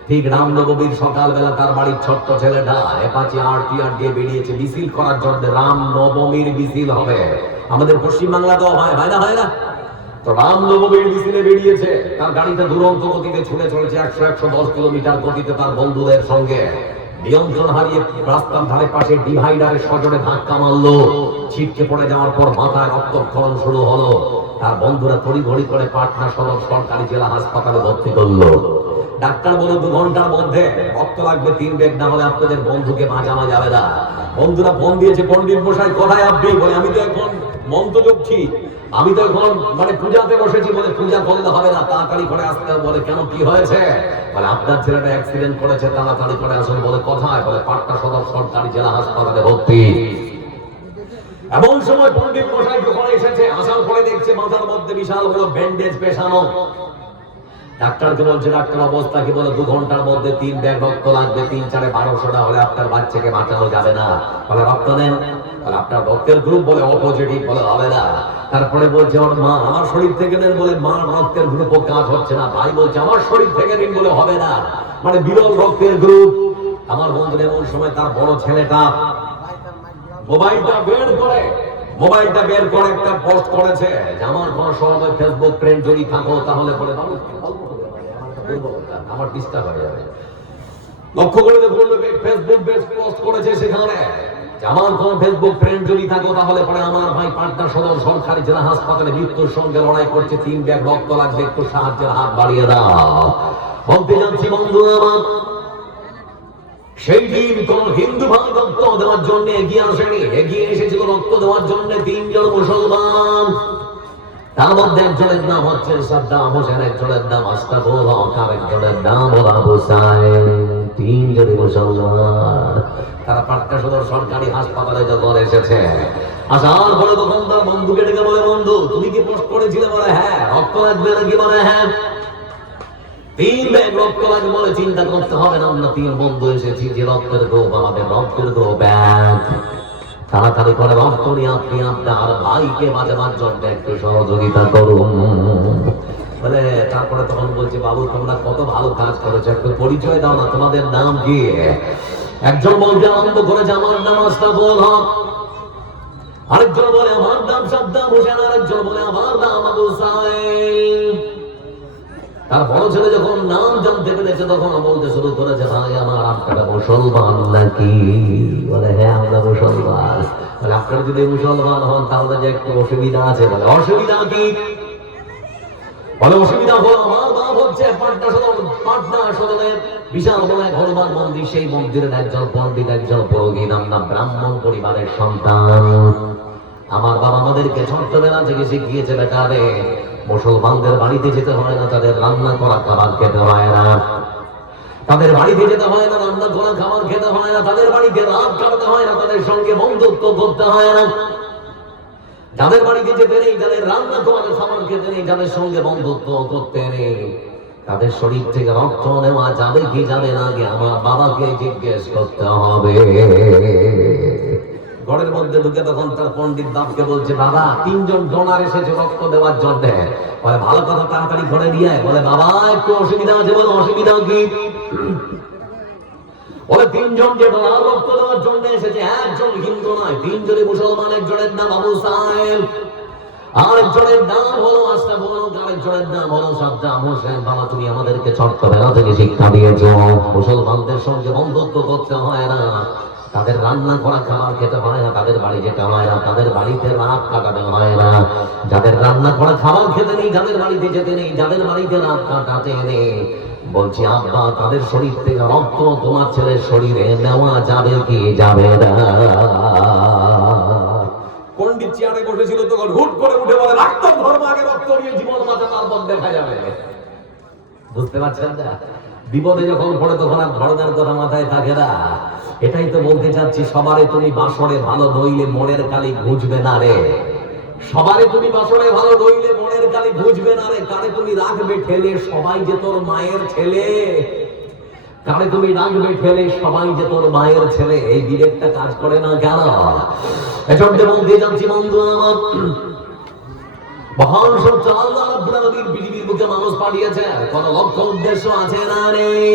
ঠিক রামনবমীর সকালবেলা তার বাড়ির ছোট্ট ছেলেটা অ্যাপাচি আরটিআর দিয়ে বেরিয়েছে মিছিল করার জন্য। রামনবমীর মিছিল হবে, আমাদের পশ্চিমবাংলাতেও হয়, হয় না? তো রামনবমীর মিছিলে বেরিয়েছে, তার গাড়িটা দুরন্ত গতিতে ছুটে চলেছে 100-110 কিলোমিটার গতিতে তার বন্ধুদের সঙ্গে। নিয়ন্ত্রণ হারিয়ে রাস্তার ধারে পাশে ডিভাইডারে সজোরে ধাক্কা মারলো। ছিটকে পড়ে যাওয়ার পর মাথায় রক্তক্ষরণ শুরু হলো। তার বন্ধুরা তড়িঘড়ি করে পাটনা সদর সরকারি জেলা হাসপাতালে ভর্তি করলো। ডাক্তার বলে 2 ঘন্টার মধ্যে রক্ত লাগবে 3 ব্যাগ, না হলে আপনাদের বন্ধুকে বাঁচানো যাবে না। বন্ধুরা ফোন দিয়েছে, পণ্ডিত মশাই কোথায় আপনি? বলে আমি তো এখন মন্ত্র জপছি, আমি তো এখন মানে পূজাতে বসেছি। বলে পূজা করলে হবে না, তাড়াতাড়ি করে আসতে হবে। বলে কেন, কি হয়েছে? বলে আপনার ছেলেটা অ্যাক্সিডেন্ট করেছে, তাড়াতাড়ি করে আসুন। বলে কোথায়? বলে পাটনা সদর সরকারি জেলা হাসপাতালে ভর্তি। এমন সময় পণ্ডিত মশাই যখন এসেছে, আসার পরে দেখছে মাথার মধ্যে বিশাল বড় ব্যান্ডেজ পেছানো। ডাক্তারকে বলছে, ডাক্তার অবস্থা কি? বলে 2 ঘন্টার মধ্যে 3 ব্যাগ রক্ত লাগবে, 3 4 1200 হলে আপনার বাচ্চাকে বাঁচানো যাবে না। বলে রক্ত নেন। বলে আপনার রক্তের গ্রুপ? বলে ও পজিটিভ। বলে হবে না। তারপরে বলছে ওর মা, আমার শরীর থেকে নেন। বলে মা রক্তের গ্রুপও কাজ হচ্ছে না। ভাই বলছে আমার শরীর থেকে নিন। বলে হবে না। মানে বিরল রক্তের গ্রুপ। আমার বন্ধু এমন সময় তার বড় ছেলেটা মোবাইলটা বের করে একটা পোস্ট করেছে যে আমার কোন সময় ফেসবুক ফ্রেন্ড যদি থাকো তাহলে পরে আমার ডিস্টার্ব হয়ে যাবে। লক্ষ্য করে দেখুন, ফেসবুক বেস পোস্ট করেছে সেখানে যে আমার কোন ফেসবুক ফ্রেন্ড যদি থাকো তাহলে পরে আমার ভাই পাটনা সদর সরকারি জেলা হাসপাতালে মৃত্যুর সঙ্গে লড়াই করছে, 3 ব্যাগ রক্ত লাগবে, একটু সাহায্যের হাত বাড়িয়ে দাও। বলতে যাচ্ছি বন্ধু আমার, সেই দিন কোন হিন্দু ভাই রক্ত দেওয়ার জন্য এগিয়ে আসেনি। এগিয়ে এসেছিল রক্ত দেওয়ার জন্য 3 জন মুসলমান। তার মধ্যে একজনের নাম হচ্ছে সাদ্দাম হোসেন, একজনের নাম আশরাফুল হক, আরেকজনের নাম আবু সাইদ। 3 জন মুসলমান। তারা পাটনা সদর সরকারি হাসপাতালে যখন এসেছে, আসার পরে তখন তার বন্ধুকে ডেকে বলে, বন্ধু তুমি কি পোস্ট করেছিলে? বলে হ্যাঁ। রক্ত লাগবে নাকি? বলে হ্যাঁ। 3 ব্যাগ রক্ত লাগে। বলে চিন্তা করতে হবে না, আমরা 3 বন্ধু এসেছি, যে রক্তের গ্রুপ আমাদের রক্তের গ্রুপ ব্যাগ। তাড়াতাড়ি করে রক্ত নিয়ে আপনি আপনার ভাইকে বাঁচাবার জন্য একটু সহযোগিতা করুন। বলে তারপরে তখন বলছে, বাবু তোমরা কত ভালো কাজ করেছো, একটু পরিচয় দাও না, তোমাদের নাম কি? একজন বলতে আরম্ভ করেছে, আমার নাম আশরাফুল হক। আরেকজন বলে আমার নাম সাদ্দাম হোসেন। আরেকজন বলে আমার নাম আবু সাইদ। তার বড় ছেলে যখন নাম জানতে পেরেছে তখন বলতে শুরু করেছে, ভাই আমার আপনারা মুসলমান নাকি? বলে হ্যাঁ আমরা মুসলমান। বলে আপনারা যদি মুসলমান হন তাহলে যে একটু অসুবিধা আছে। বলে অসুবিধা কি? বলে অসুবিধা হলো আমার বাপ হচ্ছে পাটনা সদরের বিশাল বড় এক হনুমান মন্দির, সেই মন্দিরের একজন পণ্ডিত, একজন পুরোহিত, আমরা ব্রাহ্মণ পরিবারের সন্তান। আমার বাবা আমাদেরকে ছোট্টবেলা থেকে শিখিয়েছে, বেটা রে মুসলমানদের বাড়িতে যেতে হয় না, তাদের রান্না করা খাবার খেতে হয় না, তাদের বাড়িতে যেতে হয় না, রান্না করা খাবার খেতে হয় না, তাদের বাড়িতে রাত কাটাতে হয় না, তাদের সঙ্গে বন্ধুত্ব করতে হয় না। যাদের বাড়িতে যেতে নেই, যাদের রান্না করা খাবার খেতে নেই, যাদের সঙ্গে বন্ধুত্ব করতে নেই, তাদের শরীর থেকে রক্ত নেওয়া যাবে কি যাবে না, আগে আমার বাবাকে জিজ্ঞেস করতে হবে। ঘরের মধ্যে ঢুকে তখন তার পণ্ডিত বাপকে বলছে, বাবা 3 জন ডোনার এসেছে রক্ত দেওয়ার জন্য। বলে ভালো কথা, তাড়াতাড়ি ঘরে নিয়ে। বলে বাবা একটু অসুবিধা আছে। বলে অসুবিধা কি? বলে 3 জন যে ডোনার রক্ত দেওয়ার জন্য এসেছে, একজন হিন্দু নয়, 3 জনই মুসলমান। একজনের নাম আবু সাইদ, আরেকজনের নাম হলো আশরাফুল হক, আরেকজনের নাম হলো সাদ্দাম হোসেন। বাবা তুমি আমাদেরকে ছোট্টবেলা থেকে শিক্ষা দিয়েছো মুসলমানদের সঙ্গে বন্ধুত্ব করতে হয় না, তাদের রান্না করা খাবার খেতে হয় না, তাদের বাড়ি যেতে হয় না, তাদের বাড়িতে রাত কাটাতে হয় না। যাদের রান্না করা খাবার খেতে নেই, যাদের বাড়িতে যেতে নেই, যাদের বাড়িতে রাত কাটাতে নেই, বলছি আব্বা তাদের শরীর থেকে রক্ত তোমার ছেলের শরীরে নেওয়া যাবে কি যাবে না? পণ্ডিত চেয়ারে বসেছিল তখন হুট করে উঠে বলে, রক্ত ধর্ম আগে, রক্ত নিয়ে জীবন বাঁচা তারপর দেখা যাবে। বুঝতে পারছেন না? বিপদে যখন পড়ে তখন আর ধর্মের কথা মাথায় থাকে না। এটাই তো বলতে চাচ্ছি, সবারে তুমি বাসরে ভালো নইলে মনের কালি বুঝবে না রে। সবারে তুমি বাসরে ভালো নইলে মনের কালি বুঝবে না রে। কারে তুমি রাখবে ঠেলে, সবাই যে তোর মায়ের ছেলে। কারে তুমি রাখবে ঠেলে, সবাই যে তোর মায়ের ছেলে। এই বিবেকটা কাজ করে না কেন? এজন্য বলতে যাচ্ছি বন্ধু আমার, মহান সত্য আল্লাহ রাব্বুল আলামিন পৃথিবীর বুকে মানুষ পাঠিয়েছে, কোন লক্ষ্য উদ্দেশ্য আছে না নেই?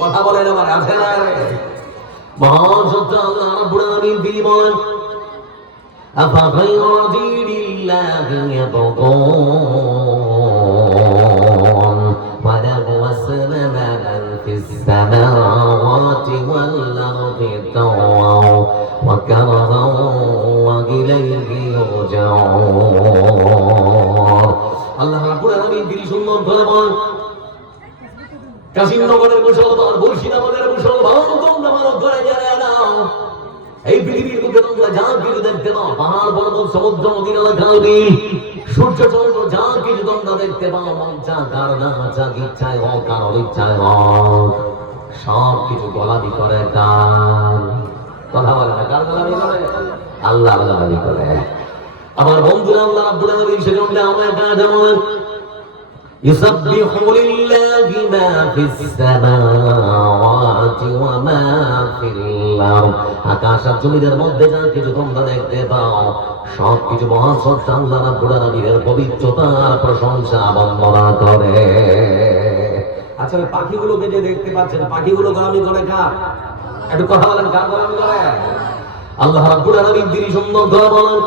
কথা বলেন আমার, আছে না রে? মহান সত্য আল্লাহ রাব্বুল আলামিন তিনি বলেন, আফা গায়রা দীনিল্লাহি ইয়াবগুন ওয়া লাহু আসলামা মান ফিস সামাওয়াতি ওয়াল আরদি তাওআন ওয়া কারাহান ওয়া ইলাইহি ইরজাউন। আল্লাহ রাব্বুল আলামিন তিনি সুন্দর করে বলেন, কাশিমনগরের মুসলমান, মুর্শিদাবাদের মুসলমান, তোমরা ভালো করে জেনে নাও, এই পৃথিবীর বুকে তোমরা যা কিছু দেখতে পাও, পাহাড় পর্বত সমুদ্র নদী নালা খাল বিল সূর্য চন্দ্র যা কিছু তোমরা দেখতে পাও, মন যা কার না যা ইচ্ছায় হোক, কারোর ইচ্ছায় হোক, সব কিছু গোলামি করে কার? কথা বলে না, কার গোলামি করে? আল্লাহ গোলামি করে। আমার বন্ধুরা, আল্লাহ রাব্বুল আলামিন সেজন্য আমার কাছে যেমন يسبح لله ما في السماوات وما في الأرض আকাশ আর জমিনের মধ্যে যা কিছু তোমরা দেখতে পাও সব কিছু মহান সত্তা আল্লাহ রাব্বুল আলামিনের পবিত্রতার প্রশংসা বন্দনা করে। আচ্ছা পাখিগুলোকে যে দেখতে পাচ্ছেন পাখিগুলো গোলামি করে কার? একটু কথা বলেন, কার গোলামি করে? আল্লাহ রাব্বুল আলামিন তিনি সুন্দর করে বলেন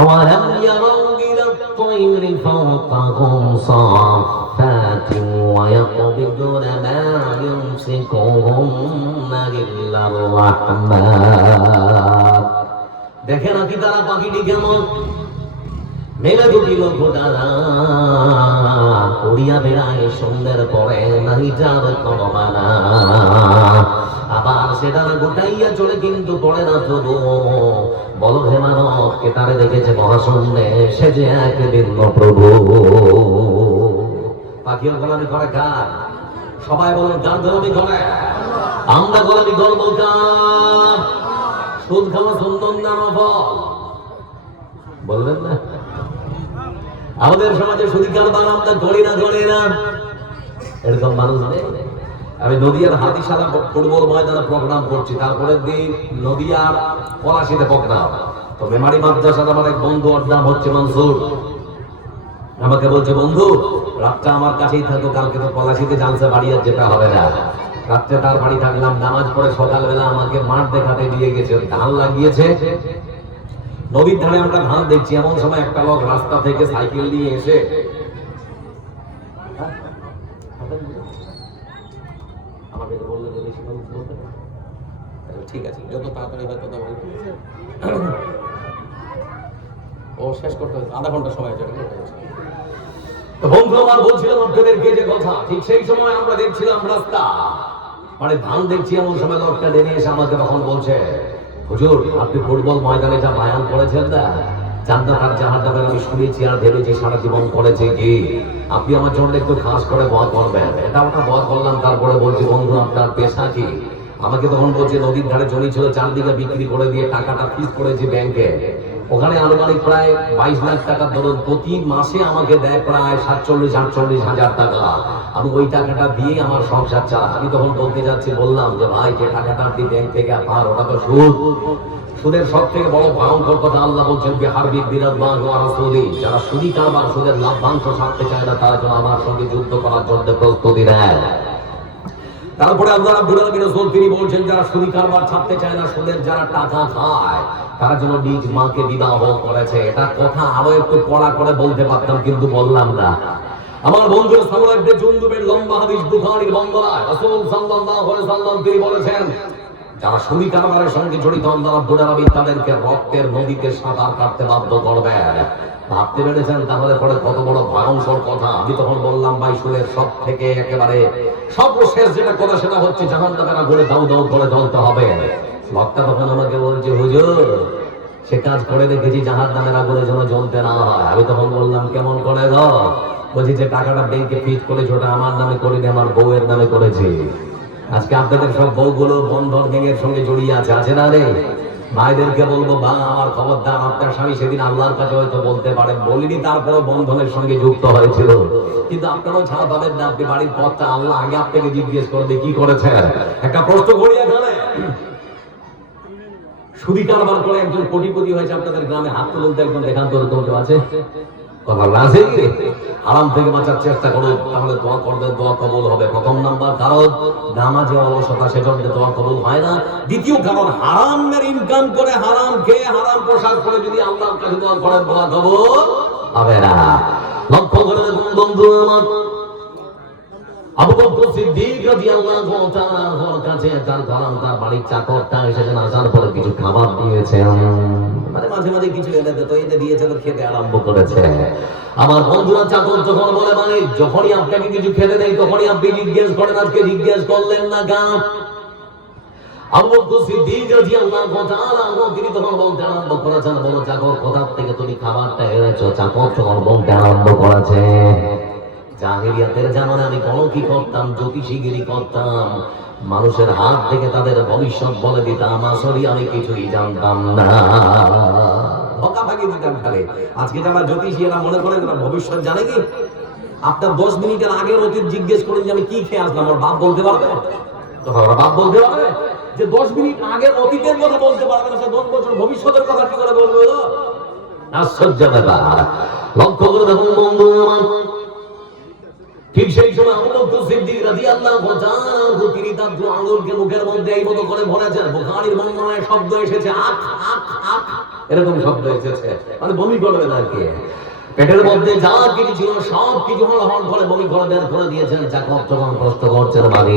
أولم يروا إلى الطير فوقهم صافات ويقبضن ما يمسكهن إلا الرحمن দেখে নাকি তারা পাখিটি কেমন মেলে দুটি লক্ষ তারা উড়িয়া বেড়ায় সন্ধ্যের পরে নাই যার কোনো মানা আবার সেটা না গোটাইয়া চলে কিন্তু পড়ে না তবু বলো হে মানব কে তারে দেখেছে মহাশূন্যে সে যে এক ভিন্ন প্রভু। পাখির গোলামি করে কার? সবাই বলেন কার গোলামি করে? আমরা গোলামি করবো কার? সুদ খাওয়া সুন্দর না নফল? বলবেন না? আমাদের সমাজে সুদি কারবার আমরা করি না এরকম মানুষ নেই। আমি নদিয়ার হাতিশালা ফুটবল ময়দানে প্রোগ্রাম করছি, তারপরে দিন নদিয়ার পলাশিতে প্রোগ্রাম। তো মেমারি মাদ্রাসার আমার এক বন্ধু, ওর নাম হচ্ছে মনসুর, আমাকে বলছে বন্ধু রাতটা আমার কাছেই থাকো, কালকে তো পলাশিতে জালসা বাড়ি আর যেতে হবে না। রাত্রে তার বাড়ি থাকলাম, নামাজ পড়ে সকালবেলা আমাকে মাঠ দেখাতে দিয়ে গেছে, ধান লাগিয়েছে নদীর ধারে। আমরা ধান দেখছি, এমন সময় একটা লোক রাস্তা থেকে সাইকেল নিয়ে এসে আমাকে বললেন যে বেশি কথা বলতে না। ঠিক আছে, যত তাড়াতাড়ি হয় তত ভালো। ও শেষ করতে হবে, আধা ঘন্টা সময় যাবে। তো বন্ধু আমার বলছিলাম আপনাদেরকে যে কথা, ঠিক সেই সময় আমরা দেখছিলাম রাস্তা মানে ধান দেখছি, এমন সময় লোকটা নেমে এসে আমাকে তখন বলছে হুজুর আপনি ফুটবল ময়দানে যা বায়ান করেছেন না, জান্নাত আর জাহান্নামের আমি শুনেছি আর ভেবেছি সারা জীবন করেছে কি, আপনি আমার জন্য একটু খাস করে দোয়া করবেন। এটা ওটা দোয়া করলাম, তারপরে বলছি বন্ধু আপনার পেশা কি? আমাকে তখন বলছে নদীর ধারে জমি ছিল 4 বিঘা বিক্রি করে দিয়ে টাকাটা ফিক্স করেছি ব্যাংকে, ওখানে আনুমানিক প্রায় 22 লাখ টাকা ধরুন, প্রতি মাসে আমাকে দেয় প্রায় 47-48 হাজার টাকা। আমি ওই টাকাটা দিয়ে আমার সংসার চালাই। আমি তখন বলতে যাচ্ছি, বললাম যে ভাই যে টাকাটা আপনি ব্যাংক থেকে পান ওটা তো সুদ, সুদের সব থেকে বড় ভয়ঙ্কর কথা আল্লাহ বলছেন বিহারবিদ বিরাদবান ওয়া রাসূলি, যারা সুদি কারবার সুদের লাভ্যাংশ ছাড়তে চায় না তারা যেন আমার সঙ্গে যুদ্ধ করার জন্য প্রস্তুতি নেয়। তারপরে আল্লাহ রাব্বুল আলামিন রাসূল তিনি বলছেন যারা সুদি কারবার ছাড়তে চায় না, সুদের যারা টাকা খায় তারা যেন নিজ মাকে বিবাহ করেছে। এটা কথা আরো একটু কড়া করে বলতে পারতাম কিন্তু বললাম না। আমার বন্ধু সামুয়েল ইবনে জুনদুবের লম্বা হাদিস বুখারীর বর্ণনায় রাসূল সাল্লাল্লাহু আলাইহি ওয়াসাল্লাম তিনি বলেছেন যারা সুদি কারবারের সঙ্গে জড়িত আল্লাহ রাব্বুল আলামিন তাদেরকে রক্তের নদীতে সাঁতার কাটতে বাধ্য করবেন। ভাবতে পেরেছেন তাহলে পরে কত বড় ভয়ঙ্কর কথা। আমি তখন বললাম ভাই সুদের সব থেকে একেবারে সর্বশেষ যেটা কথা সেটা হচ্ছে জাহান্নামের আগুনে দাউ দাউ করে জ্বলতে হবে। বক্তা তখন আমাকে বলছে হুজুর সে কাজ করে দেখেছি জাহান্নামের আগুনে যেন জ্বলতে না হয়। আমি তখন বললাম কেমন করে গো? বলছি যে টাকাটা ব্যাংকে ফিক্স করেছি ওটা আমার নামে করিনি, আমার বউয়ের নামে করেছি। আজকে আপনাদের সব বউগুলো বন্ধন গ্যাংয়ের সঙ্গে জড়িয়ে আছে না রে? ভাইদেরকে বলবো বা আমার খবরদার, আপনার স্বামী সেদিন আল্লাহর কাছে হয়তো বলতে পারেন বলিনি, তারপরও বন্ধনের সঙ্গে যুক্ত হয়েছিল, কিন্তু আপনারাও ছাড়া পাবেন না। আপনি বাড়ির পথটা আল্লাহ আগে আপনাকে জিজ্ঞেস করবে কি করেছেন। একটা প্রশ্ন করি এখানে, সুদি কারবার করে একজন কোটিপতি হয়েছে আপনাদের গ্রামে, হাত তুলতে একজন দেখান তো কেউ আছে? কথা আছে কি? হারাম থেকে বাঁচার চেষ্টা করুন, তাহলে দোয়া করবে, দোয়া কবুল হবে। প্রথম নাম্বার কারণ নামাজে অলসতা, সেজন্য দোয়া কবুল হয় না। দ্বিতীয় কারণ হারামের ইনকাম করে, হারাম খেয়ে, হারাম পোশাক করে যদি আল্লাহর কাছে দোয়া করেন দোয়া কবুল হবে না। লক্ষ্য করে দেখুন বন্ধু আমার, আবু বকর সিদ্দিক রাদিয়াল্লাহু তাআলা ওর কাছে তার গোলাম, তার বাড়ির চাকরটা এসেছেন, আসার পরে কিছু খাবার দিয়েছে, মানে মাঝে মাঝে কিছু এনে দিত, এনে দিয়েছে তো খেতে আরম্ভ করেছে। আমার বন্ধুরা চাকর যখন বলে মানে যখনই আপনাকে কিছু খেতে দেয় তখনই আপনি জিজ্ঞেস করেন আজকে জিজ্ঞেস করলেন না কেন? আবু বকর সিদ্দিক রাদিয়াল্লাহু তাআলা তিনি তখন বলতে আরম্ভ করেছেন, বলো চাকর কোথা থেকে তুমি খাবারটা এনেছো? চাকর তখন বলতে আরম্ভ করেছে জাহেলিয়াতের জামানে আমি কি করতাম, জ্যোতিষীগিরি করতাম, মানুষের হাত থেকে তাদের ভবিষ্যৎ বলে দিতাম, আসলে আমি কিছুই জানতাম না, ধোঁকা ফাঁকি দিতাম খালি। আজকে যারা জ্যোতিষী এরা মনে করেন এরা ভবিষ্যৎ জানে কি? আপনার 10 মিনিটের আগের অতীত জিজ্ঞেস করেন যে আমি কি খেয়ে আসলাম, আমার বাপ বলতে পারবে? আমার বাপ বলতে পারবে যে 10 মিনিট আগের অতীতের কথা বলতে পারবে না, সে 10 বছর ভবিষ্যতের কথা কি করে বলবে? আশ্চর্য ব্যাপার। লক্ষ্য করে দেখুন বন্ধু আমার, ঠিক সেই সময় আবু বকর সিদ্দিক রাদিয়াল্লাহু তাআলা তিনি তার দু আঙ্গুলকে মুখের মধ্যে এই মতো করে ভরেছেন। বুখারীর বর্ণনায় শব্দ এসেছে আখ আখ আখ, এরকম শব্দ এসেছে, মানে বমি করবে না কে। পেটের মধ্যে যা কিছু ছিল সব কিছু হল হল করে বমি করে বের করে দিয়েছেন। যা কতক্ষণ কষ্ট করছেন মানে